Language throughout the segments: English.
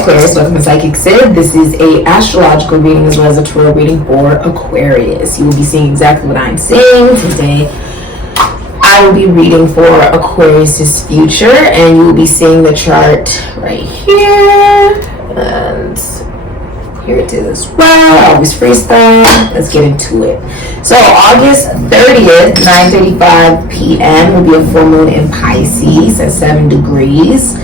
Hi Aquarius, welcome to SIKIKSYD. This is a astrological reading as well as a tarot reading for Aquarius. You will be seeing exactly what I'm seeing today. I will be reading for Aquarius's future, and you will be seeing the chart right here. And here it is as well. I always freestyle. Let's get into it. So August 30th, 9:35 p.m. will be a full moon in Pisces at 7 degrees.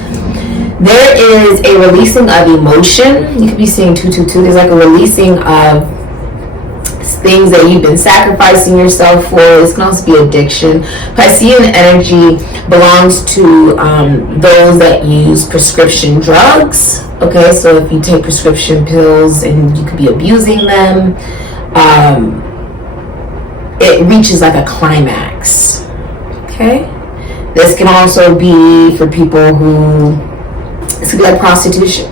There is a releasing of emotion. You could be seeing 222. There's like a releasing of things that you've been sacrificing yourself for. This can also be addiction. Piscean energy belongs to those that use prescription drugs. Okay, so if you take prescription pills and you could be abusing them, it reaches like a climax. Okay, this can also be for people who, this could be like prostitution.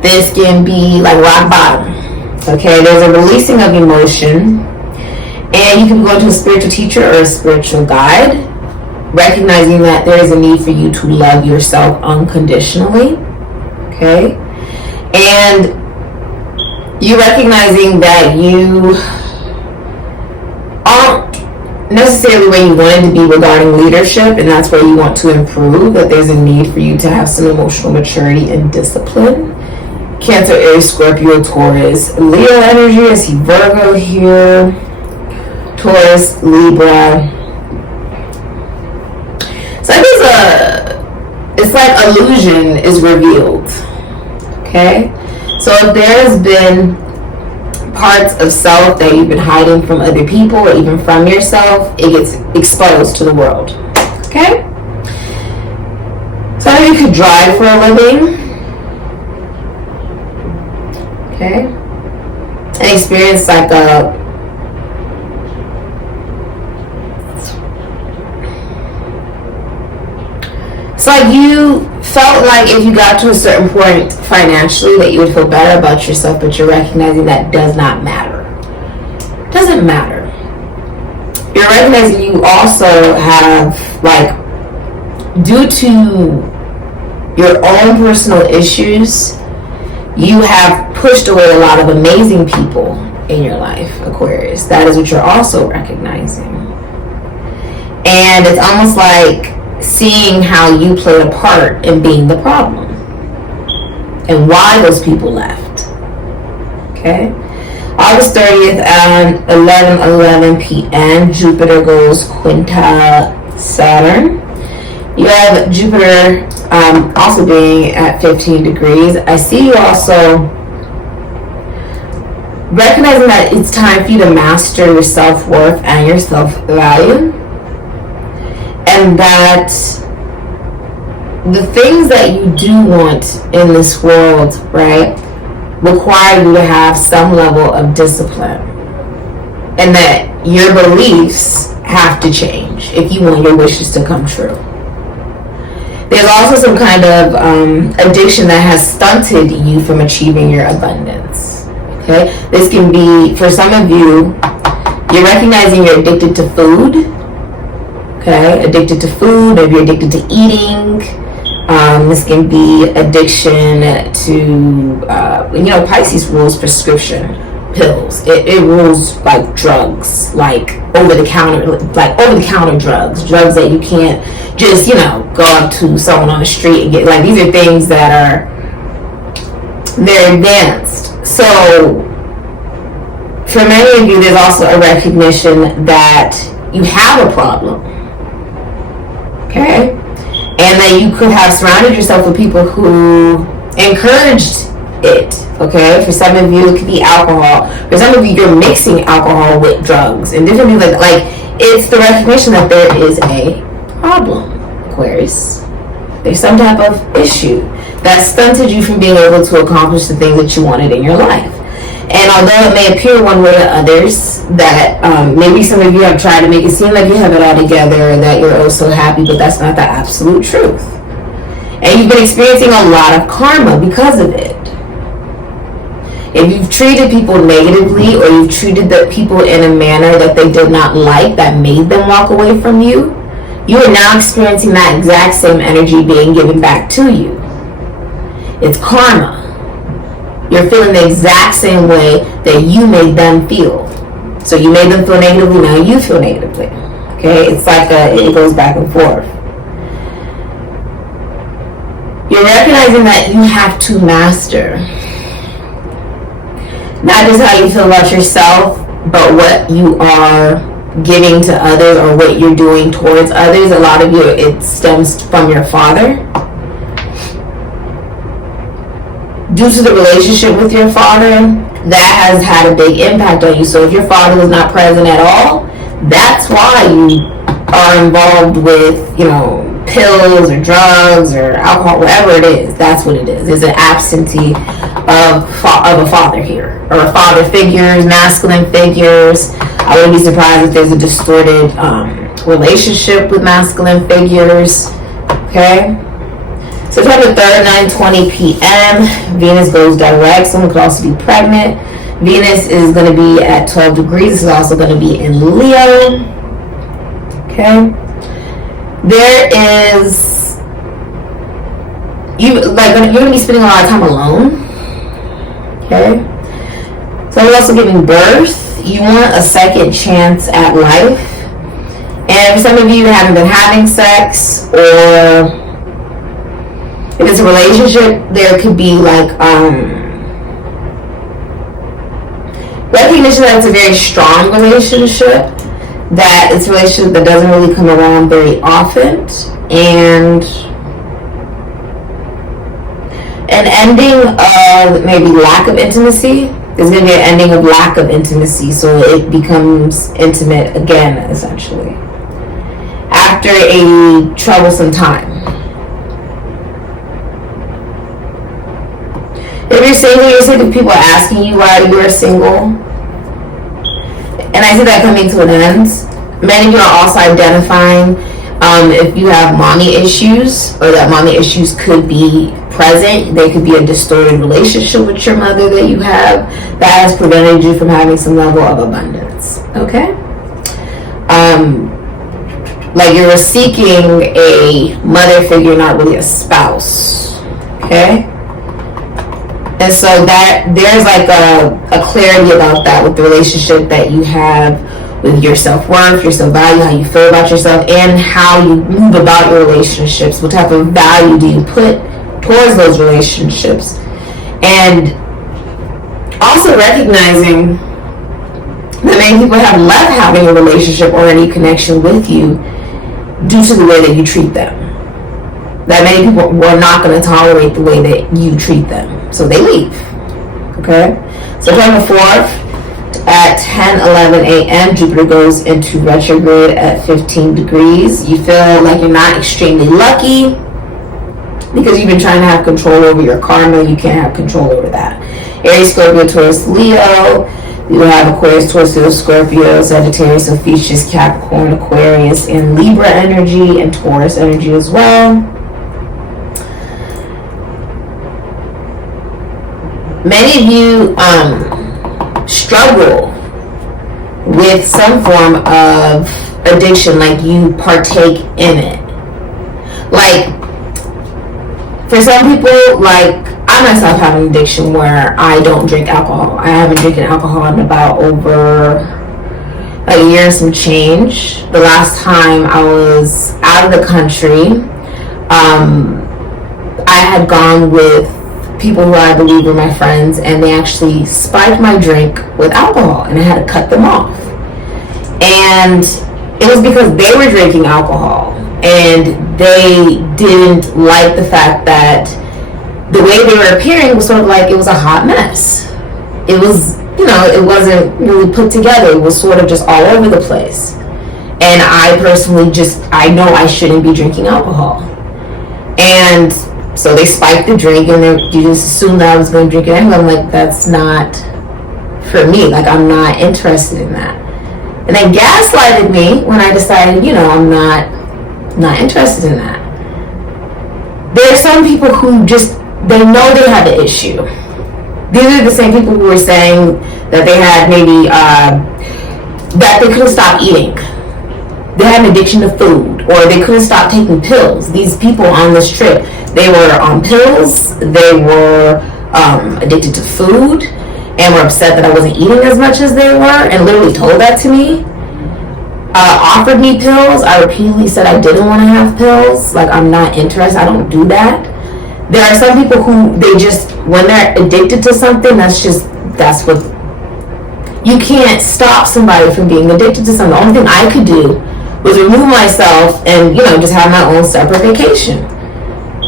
This can be like rock bottom. Okay, there's a releasing of emotion, and you can go to a spiritual teacher or a spiritual guide, recognizing that there is a need for you to love yourself unconditionally. Okay, and you recognizing that you aren't necessarily where you wanted to be regarding leadership, and that's where you want to improve, that there's a need for you to have some emotional maturity and discipline. Cancer, Aries, Scorpio, Taurus, Leo energy. I see Virgo here, Taurus, Libra. So it's like illusion is revealed. Okay, so if there's been parts of self that you've been hiding from other people or even from yourself, it gets exposed to the world. Okay, so you could drive for a living. Okay, and experience like it's like you felt like if you got to a certain point financially that you would feel better about yourself, but you're recognizing that does not matter. It doesn't matter. You're recognizing you also have, like, due to your own personal issues, you have pushed away a lot of amazing people in your life, Aquarius. That is what you're also recognizing. And it's almost like seeing how you played a part in being the problem and why those people left. Okay, August 30th at 11:11 p.m. Jupiter goes quinta Saturn. You have Jupiter also being at 15 degrees. I see you also recognizing that it's time for you to master your self-worth and your self-value, and that the things that you do want in this world, right, require you to have some level of discipline, and that your beliefs have to change if you want your wishes to come true. There's also some kind of addiction that has stunted you from achieving your abundance. Okay, this can be, for some of you, you're recognizing you're addicted to food. Okay, addicted to food, maybe you're addicted to eating. This can be addiction to, Pisces rules prescription pills. It rules like drugs, like over the counter drugs that you can't just, go up to someone on the street and get. Like, these are things that are very advanced. So for many of you, there's also a recognition that you have a problem. Okay, and that you could have surrounded yourself with people who encouraged it. Okay, for some of you it could be alcohol. For some of you, you're mixing alcohol with drugs and different things like it's the recognition that there is a problem, Aquarius. There's some type of issue that stunted you from being able to accomplish the things that you wanted in your life. And although it may appear one way to others that maybe some of you have tried to make it seem like you have it all together, that you're oh so happy, but that's not the absolute truth. And you've been experiencing a lot of karma because of it. If you've treated people negatively, or you've treated the people in a manner that they did not like, that made them walk away from you, you are now experiencing that exact same energy being given back to you. It's karma. You're feeling the exact same way that you made them feel. So you made them feel negatively, now you feel negatively. Okay, it's like it goes back and forth. You're recognizing that you have to master not just how you feel about yourself, but what you are giving to others or what you're doing towards others. A lot of you, it stems from your father. Due to the relationship with your father, that has had a big impact on you. So if your father was not present at all, that's why you are involved with, pills or drugs or alcohol, whatever it is. That's what it is. There's an absentee of a father here, or father figures, masculine figures. I wouldn't be surprised if there's a distorted relationship with masculine figures. Okay. September 3rd, 9:20 p.m. Venus goes direct. Someone could also be pregnant. Venus is going to be at 12 degrees. This is also going to be in Leo. Okay. There is, you're going to be spending a lot of time alone. Okay. So you're also giving birth. You want a second chance at life. And for some of you who haven't been having sex, or if it's a relationship, there could be recognition that it's a very strong relationship, that it's a relationship that doesn't really come around very often, and an ending of maybe lack of intimacy. There's going to be an ending of lack of intimacy, so it becomes intimate again, essentially, after a troublesome time. If you're single, you're sick of people asking you why you're single. And I see that coming to an end. Many of you are also identifying if you have mommy issues, or that mommy issues could be present. There could be a distorted relationship with your mother that you have that has prevented you from having some level of abundance. Okay? Like you're seeking a mother figure, not really a spouse. Okay? And so that there's like a clarity about that with the relationship that you have with your self-worth, your self-value, how you feel about yourself, and how you move about your relationships. What type of value do you put towards those relationships? And also recognizing that many people have left having a relationship or any connection with you due to the way that you treat them. That many people were not going to tolerate the way that you treat them. So they leave. Okay? September 4th at 10:11 a.m. Jupiter goes into retrograde at 15 degrees. You feel like you're not extremely lucky because you've been trying to have control over your karma. You can't have control over that. Aries, Scorpio, Taurus, Leo. You have Aquarius, Taurus, Leo, Scorpio, Sagittarius, Ophiuchus, Capricorn, Aquarius, and Libra energy, and Taurus energy as well. Many of you struggle with some form of addiction, like you partake in it. Like, for some people, like I myself have an addiction where I don't drink alcohol. I haven't drinking alcohol in about over a year and some change. The last time I was out of the country, I had gone with people who I believe were my friends, and they actually spiked my drink with alcohol, and I had to cut them off. And it was because they were drinking alcohol, and they didn't like the fact that the way they were appearing was sort of like it was a hot mess. It was, it wasn't really put together. It was sort of just all over the place. And I personally I know I shouldn't be drinking alcohol. And so they spiked the drink, and they just assumed that I was going to drink it anyway. I'm like, that's not for me. Like, I'm not interested in that. And they gaslighted me when I decided, I'm not interested in that. There are some people who they know they have an issue. These are the same people who were saying that they had maybe, that they couldn't stop eating. They had an addiction to food, or they couldn't stop taking pills. These people on this trip, They were on pills, they were addicted to food, and were upset that I wasn't eating as much as they were, and literally told that to me. Offered me pills. I repeatedly said I didn't want to have pills. Like, I'm not interested. I don't do that. There are some people who, they just, when they're addicted to something, that's what, you can't stop somebody from being addicted to something. The only thing I could do was remove myself and, just have my own separate vacation.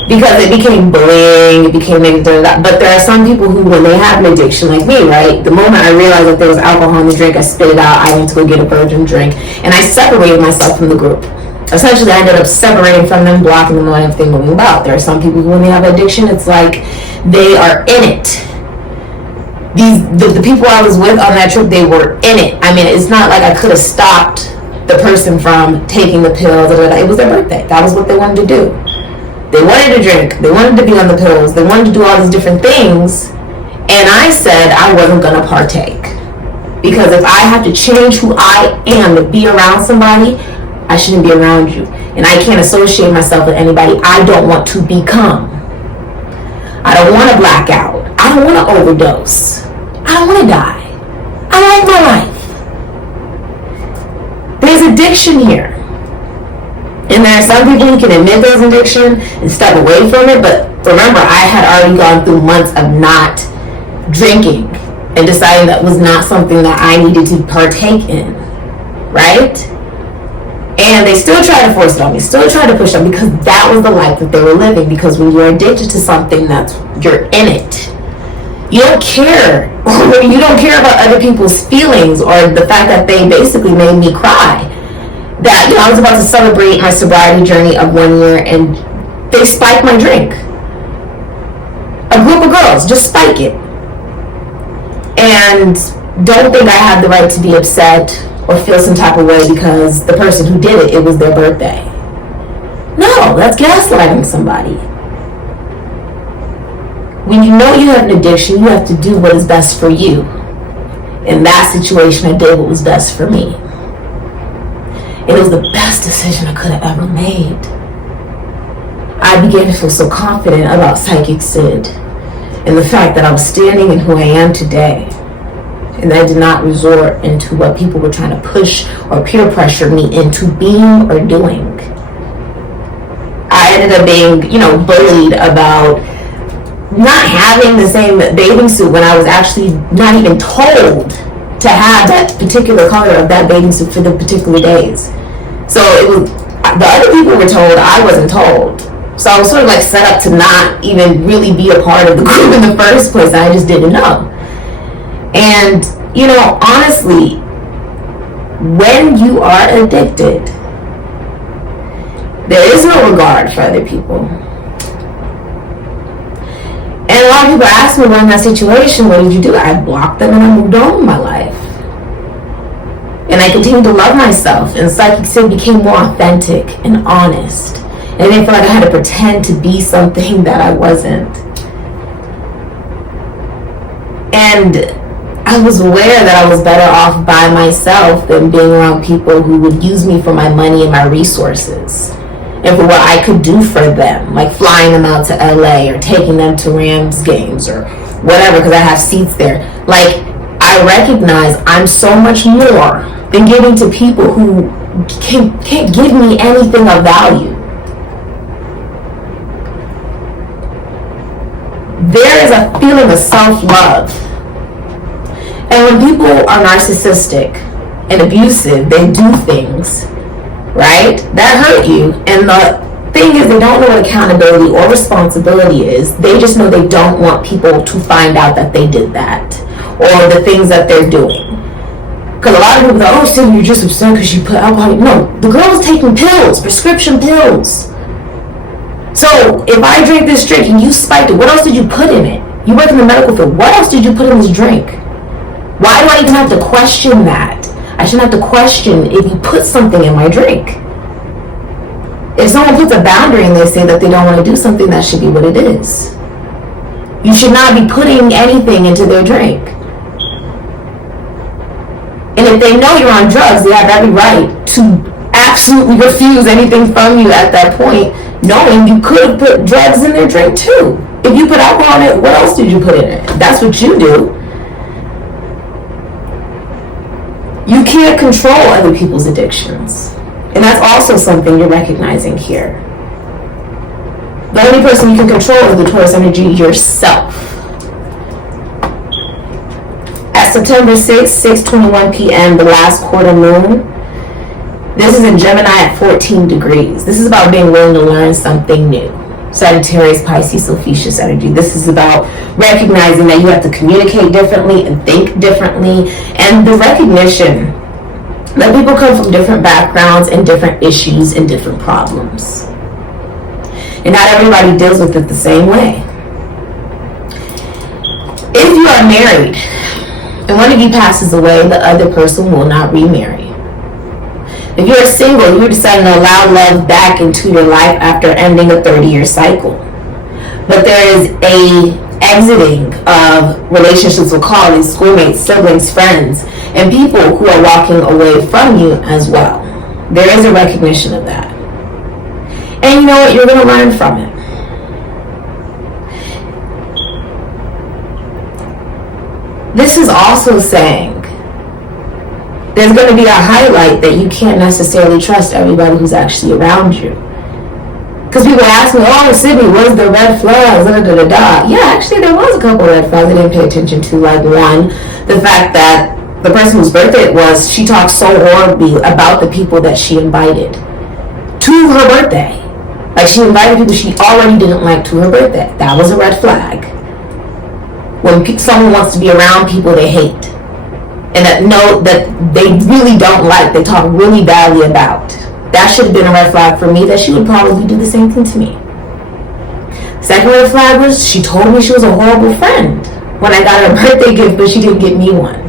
Because it became bullying, it became negative, but there are some people who, when they have an addiction like me, right, the moment I realized that there was alcohol in the drink, I spit it out, I went to go get a virgin drink, and I separated myself from the group. Essentially, I ended up separating from them, blocking them, and everything moving about. There are some people who, when they have addiction, it's like they are in it. The people I was with on that trip, they were in it. I mean, it's not like I could have stopped the person from taking the pills. It was their birthday. That was what they wanted to do. They wanted to drink. They wanted to be on the pills. They wanted to do all these different things. And I said I wasn't going to partake. Because if I have to change who I am to be around somebody, I shouldn't be around you. And I can't associate myself with anybody I don't want to become. I don't want to black out. I don't want to overdose. I don't want to die. I like my life. There's addiction here. And there are some people who can admit there's addiction and step away from it. But remember, I had already gone through months of not drinking and deciding that was not something that I needed to partake in. Right? And they still try to force it on me, still try to push it on me, because that was the life that they were living. Because when you're addicted to something, you're in it. You don't care. You don't care about other people's feelings or the fact that they basically made me cry. That, I was about to celebrate my sobriety journey of 1 year, and they spiked my drink. A group of girls just spike it. And don't think I have the right to be upset or feel some type of way because the person who did it was their birthday. No, that's gaslighting somebody. When you know you have an addiction, you have to do what is best for you. In that situation, I did what was best for me. It was the best decision I could have ever made. I began to feel so confident about SIKIKSYD and the fact that I was standing in who I am today. And I did not resort into what people were trying to push or peer pressure me into being or doing. I ended up being, bullied about not having the same bathing suit when I was actually not even told to have that particular color of that bathing suit for the particular days. So it was, the other people were told, I wasn't told. So I was sort of like set up to not even really be a part of the group in the first place. I just didn't know. And, honestly, when you are addicted, there is no regard for other people. And a lot of people ask me, well, in that situation, what did you do? I blocked them and I moved on with my life. And I continued to love myself, and SIKIKSYD became more authentic and honest. And I didn't feel like I had to pretend to be something that I wasn't. And I was aware that I was better off by myself than being around people who would use me for my money and my resources. And for what I could do for them, like flying them out to LA or taking them to Rams games or whatever, because I have seats there. Like, I recognize I'm so much more than giving to people who can't give me anything of value. There is a feeling of self-love. And when people are narcissistic and abusive, they do things, right, that hurt you. And the thing is, they don't know what accountability or responsibility is. They just know they don't want people to find out that they did that or the things that they're doing. Because a lot of people go, oh, so you're just upset because you put alcohol. No, the girl was taking pills, prescription pills. So if I drink this drink and you spiked it, what else did you put in it? You work in the medical field. What else did you put in this drink? Why do I even have to question that? I shouldn't have to question if you put something in my drink. If someone puts a boundary and they say that they don't want to do something, that should be what it is. You should not be putting anything into their drink. And if they know you're on drugs, they have every right to absolutely refuse anything from you at that point knowing you could have put drugs in their drink too. If you put alcohol in it, what else did you put in it? That's what you do. You can't control other people's addictions. And that's also something you're recognizing here. The only person you can control is the Taurus energy, yourself. At September 6th, 6:21 p.m., the last quarter moon, this is in Gemini at 14 degrees. This is about being willing to learn something new. Sagittarius, Pisces, Ophiuchus energy. This is about recognizing that you have to communicate differently and think differently, and the recognition that people come from different backgrounds and different issues and different problems. And not everybody deals with it the same way. If you are married and one of you passes away, the other person will not remarry. If you're single, you're deciding to allow love back into your life after ending a 30-year cycle. But there is a exiting of relationships with colleagues, schoolmates, siblings, friends, and people who are walking away from you as well. There is a recognition of that. And you know what? You're going to learn from it. This is also saying there's going to be a highlight that you can't necessarily trust everybody who's actually around you. Because people ask me, oh, Sydney, what's the red flags? Da, da, da, da. Yeah, actually, there was a couple red flags I didn't pay attention to. Like, one, the fact that the person whose birthday it was, she talked so horribly about the people that she invited to her birthday. Like, she invited people she already didn't like to her birthday. That was a red flag. When someone wants to be around people they hate, and that they really don't like, they talk really badly about. That should have been a red flag for me, that she would probably do the same thing to me. Second red flag was she told me she was a horrible friend when I got her a birthday gift, but she didn't get me one.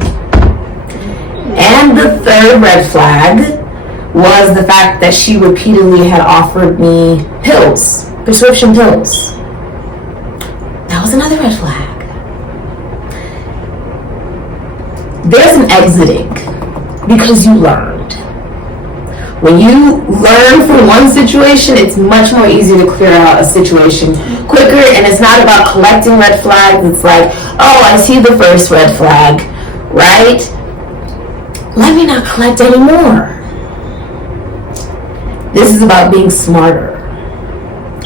And the third red flag was the fact that she repeatedly had offered me pills, prescription pills. That was another red flag. There's an exiting because you learned. When you learn from one situation, it's much more easy to clear out a situation quicker, and it's not about collecting red flags. It's like, oh, I see the first red flag, right? Let me not collect anymore. This is about being smarter.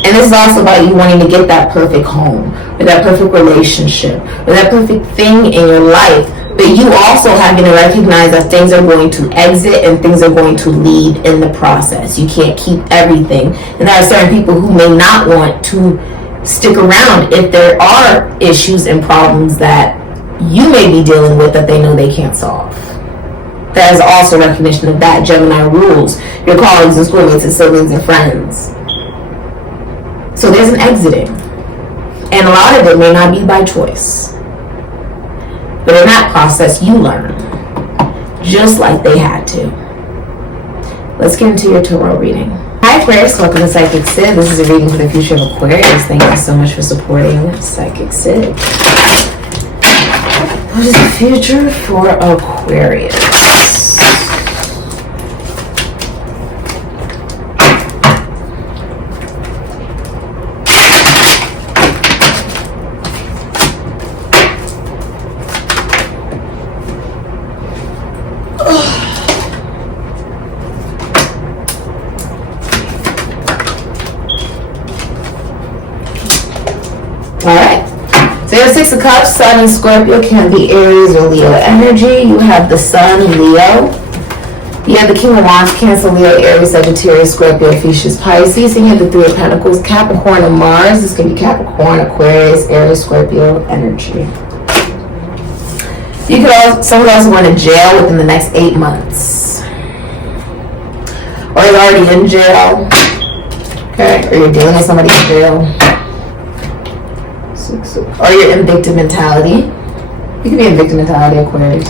And this is also about you wanting to get that perfect home, or that perfect relationship, or that perfect thing in your life. But you also having to recognize that things are going to exit and things are going to leave in the process. You can't keep everything. And there are certain people who may not want to stick around if there are issues and problems that you may be dealing with that they know they can't solve. There is also recognition of that. Gemini rules your colleagues and schoolmates and siblings and friends. So there's an exiting. And a lot of it may not be by choice. But in that process, you learn. Just like they had to. Let's get into your tarot reading. Hi Aquarius, welcome to SIKIKSYD. This is a reading for the future of Aquarius. Thank you so much for supporting SIKIKSYD. What is the future for Aquarius? Alright, so you have Six of Cups, Sun and Scorpio, can be Aries or Leo energy. You have the Sun, Leo. You have the King of Wands, Cancer, Leo, Aries, Sagittarius, Scorpio, Ophiuchus, Pisces. And you have the Three of Pentacles, Capricorn and Mars. This can be Capricorn, Aquarius, Aries, Scorpio energy. You could someone else went to jail within the next 8 months. Or you're already in jail. Okay, or you're dealing with somebody in jail. Or you're in victim mentality. You can be in victim mentality, Aquarius.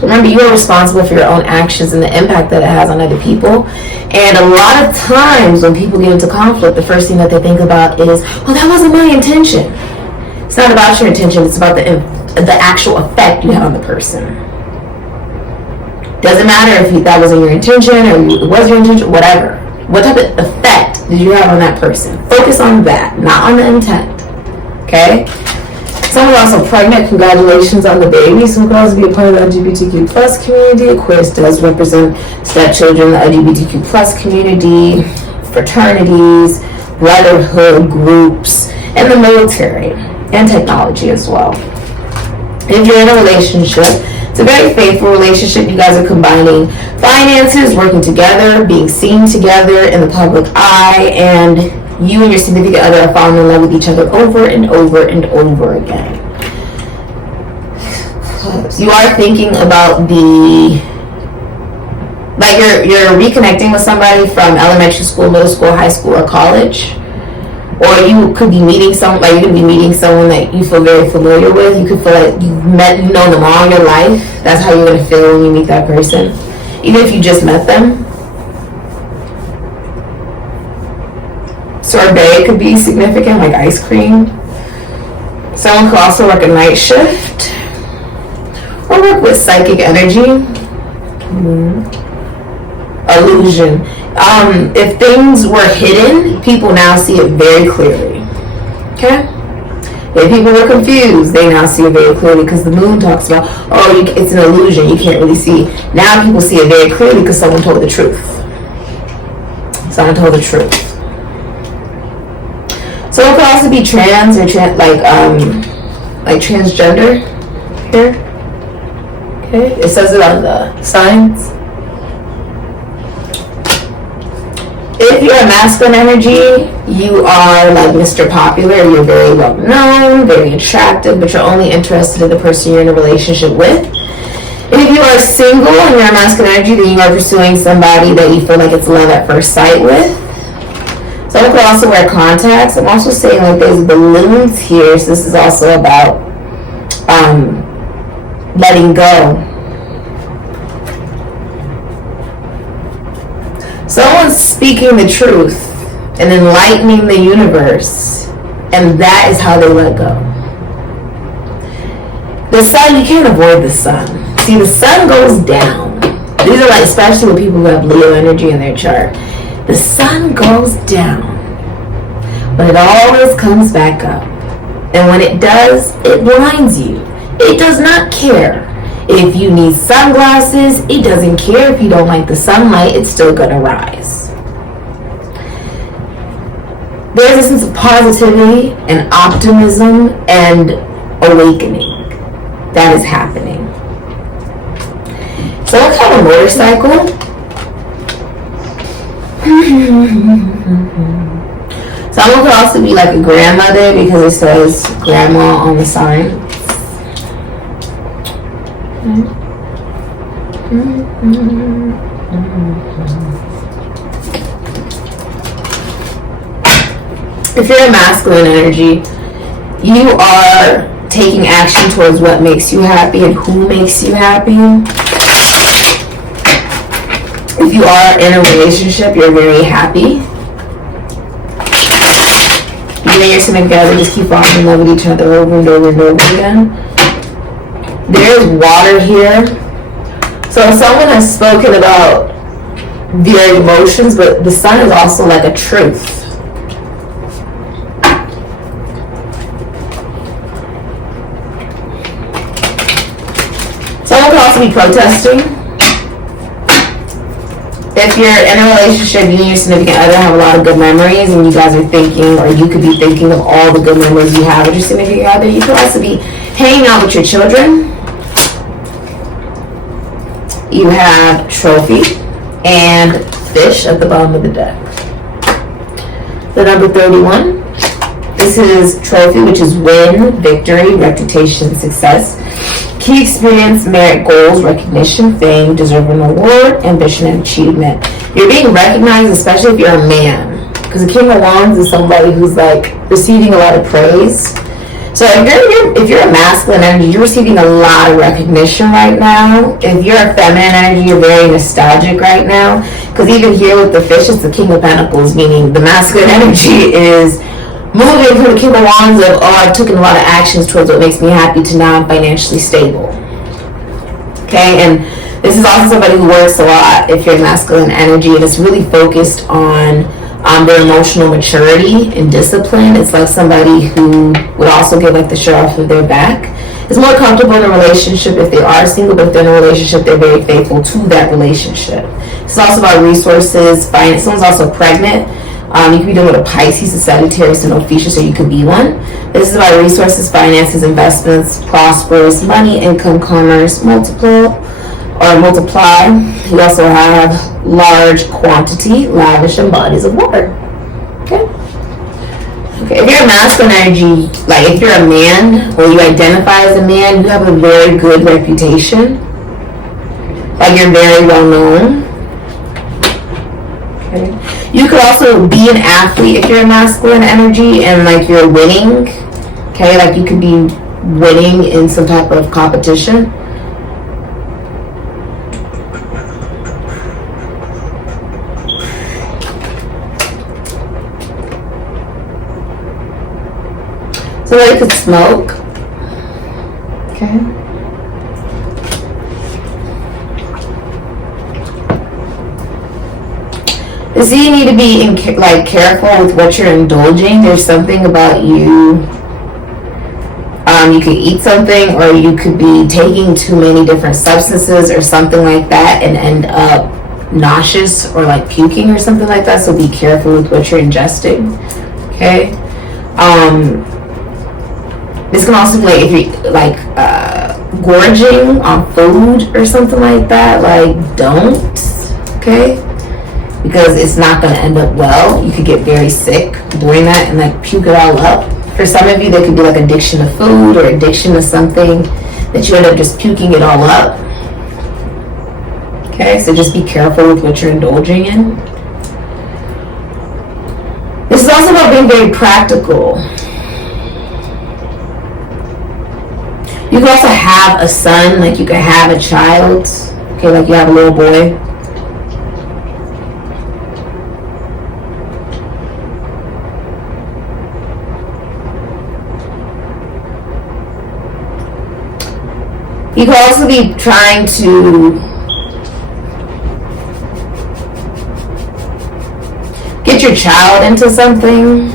Remember, you are responsible for your own actions and the impact that it has on other people. And a lot of times when people get into conflict, the first thing that they think about is, well, that wasn't my intention. It's not about your intention. It's about the actual effect you had on the person. Doesn't matter if that wasn't your intention or it was your intention, whatever. What type of effect did you have on that person? Focus on that, not on the intent. Okay? Someone also pregnant, congratulations on the baby. Someone could also be a part of the LGBTQ plus community. Aquarius does represent stepchildren, the LGBTQ plus community, fraternities, brotherhood groups, and the military, and technology as well. If you're in a relationship, it's a very faithful relationship. You guys are combining finances, working together, being seen together in the public eye, and you and your significant other are falling in love with each other over and over and over again. You are thinking about you're reconnecting with somebody from elementary school, middle school, high school, or college. Or you could be meeting someone, you could be meeting someone that you feel very familiar with. You could feel like you've known them all your life. That's how you're going to feel when you meet that person. Even if you just met them. Sorbet could be significant, like ice cream. Someone could also work a night shift. Or work with psychic energy. Illusion. If things were hidden, people now see it very clearly. Okay? If people were confused, they now see it very clearly because the moon talks about, it's an illusion, you can't really see. Now people see it very clearly because someone told the truth. Someone told the truth. So it could also be trans or like transgender here. Okay? It says it on the signs. If you're a masculine energy, you are like Mr. Popular. You're very well known, very attractive, but you're only interested in the person you're in a relationship with. And if you are single and you're a masculine energy, then you are pursuing somebody that you feel like it's love at first sight with. Someone could also wear contacts. I'm also saying like there's balloons here, so this is also about letting go. Someone's speaking the truth and enlightening the universe, and that is how they let go. The sun, you can't avoid the sun. See, the sun goes down. These are like, especially with people who have Leo energy in their chart. The sun goes down, but it always comes back up. And when it does, it blinds you. It does not care. If you need sunglasses, it doesn't care if you don't like the sunlight, it's still gonna rise. There's a sense of positivity and optimism and awakening that is happening. So let's have a motorcycle. Someone could also be like a grandmother because it says grandma on the sign. If you're a masculine energy, you are taking action towards what makes you happy and who makes you happy. If you are in a relationship, you're very happy. You and your significant other just keep falling in love with each other over and over and over again. There's water here. So someone has spoken about their emotions, but the sun is also like a truth. Someone could also be protesting. If you're in a relationship, you and your significant other have a lot of good memories, and you guys are thinking, or you could be thinking of all the good memories you have with your significant other. You could also be hanging out with your children. You have trophy and fish at the bottom of the deck. The number 31. This is trophy, which is win, victory, reputation, success. Key experience, merit, goals, recognition, fame, deserve an award, ambition, and achievement. You're being recognized, especially if you're a man. Because the King of Wands is somebody who's like receiving a lot of praise. So if you're a masculine energy, you're receiving a lot of recognition right now. If you're a feminine energy, you're very nostalgic right now. Because even here with the fish, it's the King of Pentacles, meaning the masculine energy is moving from the King of Wands of, I've taken a lot of actions towards what makes me happy, to now I'm financially stable. Okay, and This is also somebody who works a lot if you're masculine energy, and it's really focused on their emotional maturity and discipline. It's like somebody who would also get like the shirt off of their back. Is more comfortable in a relationship if they are single, but if they're in a relationship, they're very faithful to that relationship. It's also about resources, finance. Someone's also pregnant. You could be dealing with a Pisces, a Sagittarius, and Ophiuchus, so you could be one. This is about resources, finances, investments, prosperous, money, income, commerce, multiply. We also have large quantity, lavish, and bodies of water. Okay. If you're a masculine energy, like if you're a man or you identify as a man, you have a very good reputation. Like you're very well known. Okay. You could also be an athlete if you're a masculine energy and like you're winning. Okay, like you could be winning in some type of competition. So they could smoke. Okay. So you need to be careful with what you're indulging. There's something about you. You could eat something, or you could be taking too many different substances or something like that, and end up nauseous or like puking or something like that. So be careful with what you're ingesting. Okay. This can also be like if you're like gorging on food or something like that. Like don't, okay, because it's not going to end up well. You could get very sick doing that and like puke it all up. For some of you, there could be like addiction to food or addiction to something that you end up just puking it all up. Okay, so just be careful with what you're indulging in. This is also about being very practical. You can also have a son, like you could have a child, okay, like you have a little boy. You could also be trying to get your child into something,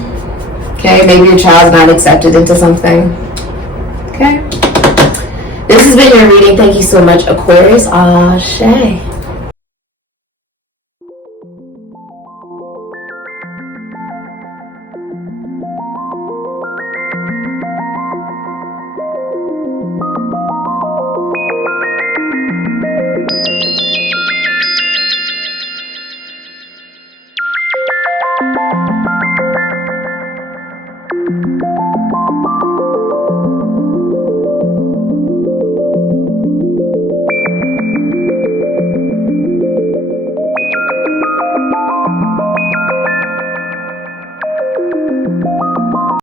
okay, maybe your child's not accepted into something, okay. This has been your reading. Thank you so much, Aquarius. Ashe.